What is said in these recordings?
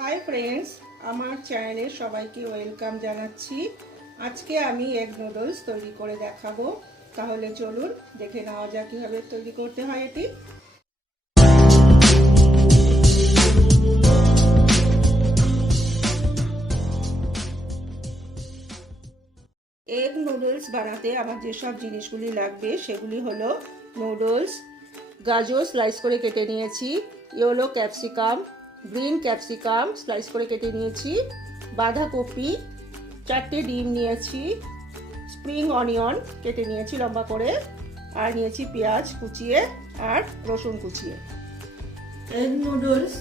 Hi friends, আমার চ্যানেলে সবাইকে ওয়েলকাম জানাচ্ছি। আজকে আমি এগ নুডলস তৈরি করে দেখাবো। তাহলে চলুন দেখে নেওয়া যাক কিভাবে তৈরি করতে হয় এটি। এগ নুডলস বানাতে আমার যেসব জিনিসগুলি লাগবে সেগুলি হলো নুডলস, গাজর স্লাইস করে কেটে নিয়েছি, yellow capsicum, green capsicum slice করে কেটে নিয়েছি, বাঁধাকপি, 4টে ডিম নিয়েছি, স্প্রিং অনিয়ন কেটে নিয়েছি লম্বা করে, আর নিয়েছি পেঁয়াজ কুচিয়ে আর রসুন কুচিয়ে। এগ নুডলস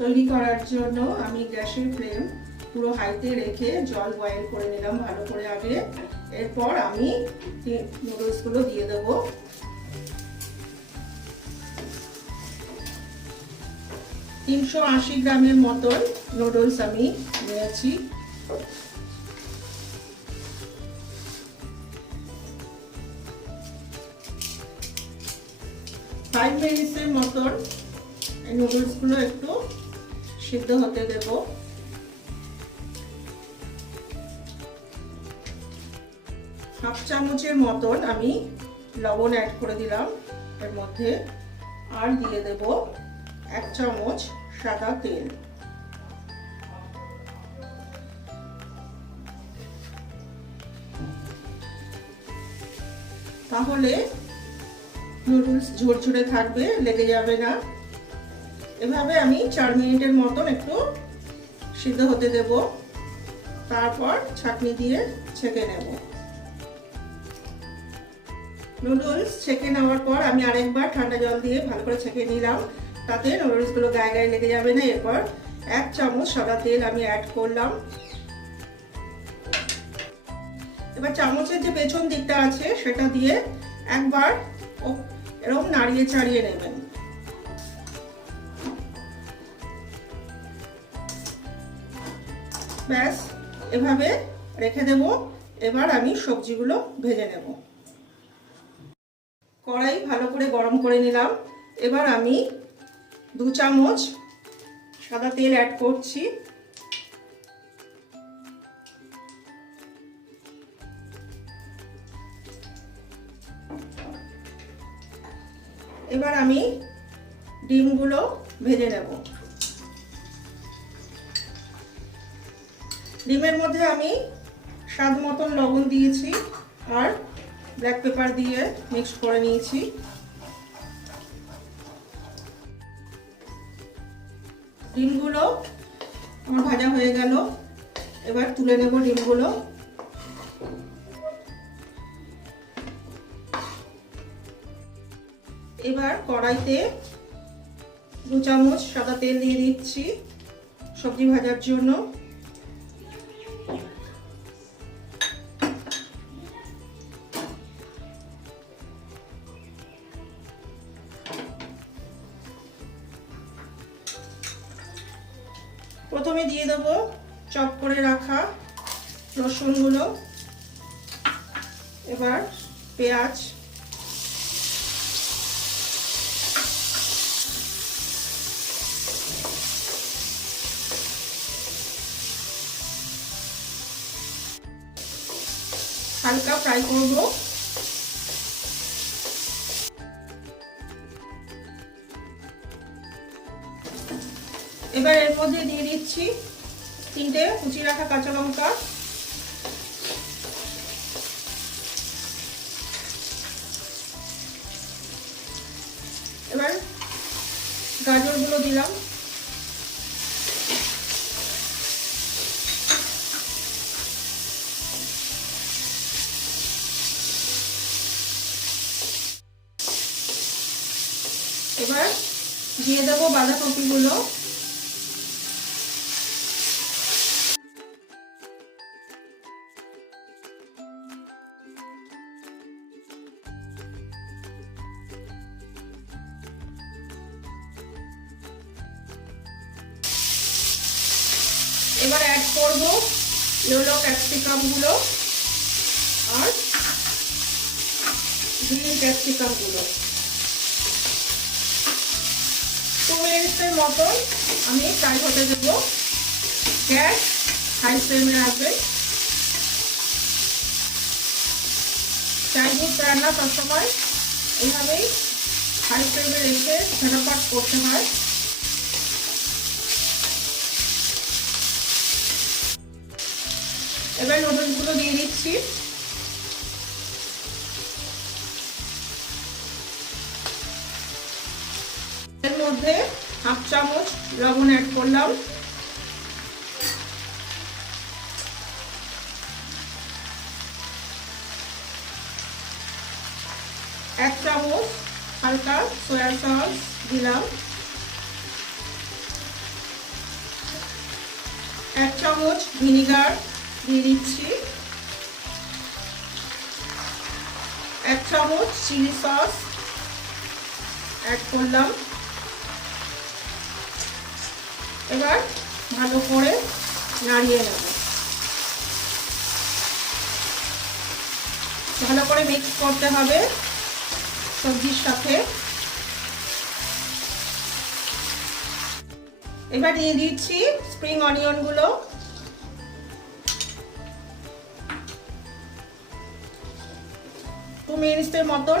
তৈরি করার জন্য আমি গ্যাসের ফ্লেম পুরো হাইতে রেখে জল বয়েল করে নিলাম ভালো করে আগে। এরপর আমি নুডলসগুলো দিয়ে দেবো। তিনশো 380 গ্রামের মতন নুডলস আমি নিয়েছি। ফাইভ মিনিটসের মতন এই নুডলসগুলো একটু সিদ্ধ হতে দেব। হাফ চামচের মতন আমি লবণ অ্যাড করে দিলাম এর মধ্যে, আর দিয়ে দেব 1 চামচ সাদা তেল। তাহলে নুডলস ঝরঝরে থাকবে, লেগে যাবে না। এভাবে আমি 4 মিনিটের মতন একটু সিদ্ধ হতে দেব। তারপর ছাঁকনি দিয়ে ছেঁকে নেব। নুডলস ছেঁকে নেওয়ার পর আমি আরেকবার ঠান্ডা জল দিয়ে ভালো করে ছেঁকে নিলাম, তাতে নুডলসগুলো গায়ে গায়ে লেগে যাবে না। এরপর 1 চামচ সাদা তেল আমি অ্যাড করলাম। এবার চামচের যে পেছন দিকটা আছে সেটা দিয়ে একবার এরকম নাড়িয়ে চাড়িয়ে নেবেন। ব্যাস, এভাবে রেখে দেব। এবার আমি সবজিগুলো ভেজে নেব। কড়াই ভালো করে গরম করে নিলাম। এবার আমি 2 চামচ সাদা তেল অ্যাড করছি। এবার আমি ডিমগুলো ভেজে নেব। ডিমের মধ্যে আমি স্বাদ মতন লবণ দিয়েছি আর ব্ল্যাক পেপার দিয়ে মিক্স করে নিয়েছি। ডিমগুলো আমার ভাজা হয়ে গেল। এবার তুলে নেব ডিমগুলো। এবার কড়াইতে 2 চামচ সাদা তেল দিয়ে দিচ্ছি সবজি ভাজার জন্য। প্রথমে দিয়ে দেবো চপ করে রাখা রসুনগুলো, এবার পেঁয়াজ, হালকা ফ্রাই করব। এবার এর মধ্যে দিয়ে দিচ্ছি 3টে কুচি রাখা কাঁচা লঙ্কা, এবার গাজরগুলো দিলাম, এবার দিয়ে দেবো বাঁধাকপিগুলো। এবার অ্যাড করব ইয়েলো ক্যাপসিকাম গুলো আর গ্রিন ক্যাপসিকাম গুলো। 2 মিনিটের মতন আমি ফ্রাই হতে দেবো। গ্যাস হাই ফ্লেমে রাখবেন। চাইনিজ রান্না সবসময় এইভাবেই হাই ফ্লেমে রেখে ঝটাপট করতে হয়। এবার নুডলসগুলো দিয়ে দিচ্ছি। এর মধ্যে হাফ চামচ লবণ অ্যাড করলাম। এক চামচ হালকা সয়া সস দিলাম। এক চামচ ভিনিগার দিয়ে দিচ্ছি। এক চামচ চিলি সস অ্যাড করলাম। এবার ভালো করে নাড়িয়ে নেব। ভালো করে মিক্স করতে হবে সবজির সাথে। এবার দিয়ে দিচ্ছি স্প্রিং অনিয়ন গুলো। মিনিটের মতন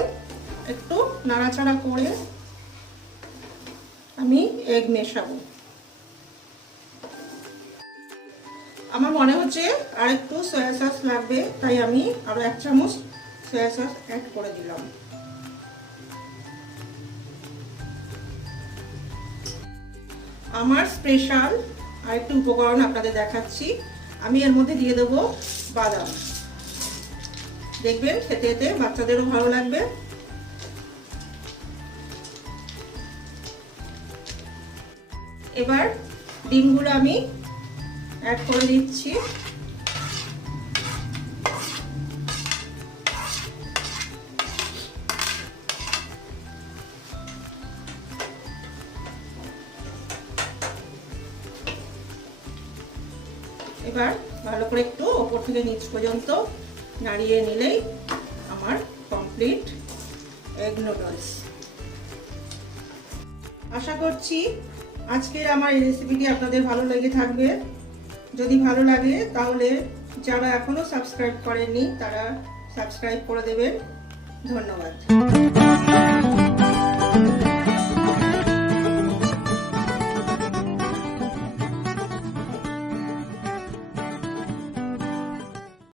একটু নাড়াচাড়া করে আমি এগ মেশাবো। আমার মনে হচ্ছে আর একটু সয়া সস লাগবে, তাই আমি আরো এক চামচ সয়া সস অ্যাড করে দিলাম। আমার স্পেশাল আরেকটু উপকরণ আপনাদের দেখাচ্ছি। আমি এর মধ্যে দিয়ে দেবো বাদাম। দেখবেন খেতে খেতে বাচ্চাদেরও ভালো লাগবে। এবার ডিমগুলো আমি অ্যাড করে দিচ্ছি। এবার ভালো করে একটু ওপর থেকে নিচ পর্যন্ত নাড়িয়ে নিলেই আমার কমপ্লিট এগ নুডলস। আশা করছি আজকের আমার এই রেসিপিটি আপনাদের ভালো লেগে থাকবে। যদি ভালো লাগে তাহলে যারা এখনো সাবস্ক্রাইব করেননি তারা সাবস্ক্রাইব করে দেবেন। ধন্যবাদ।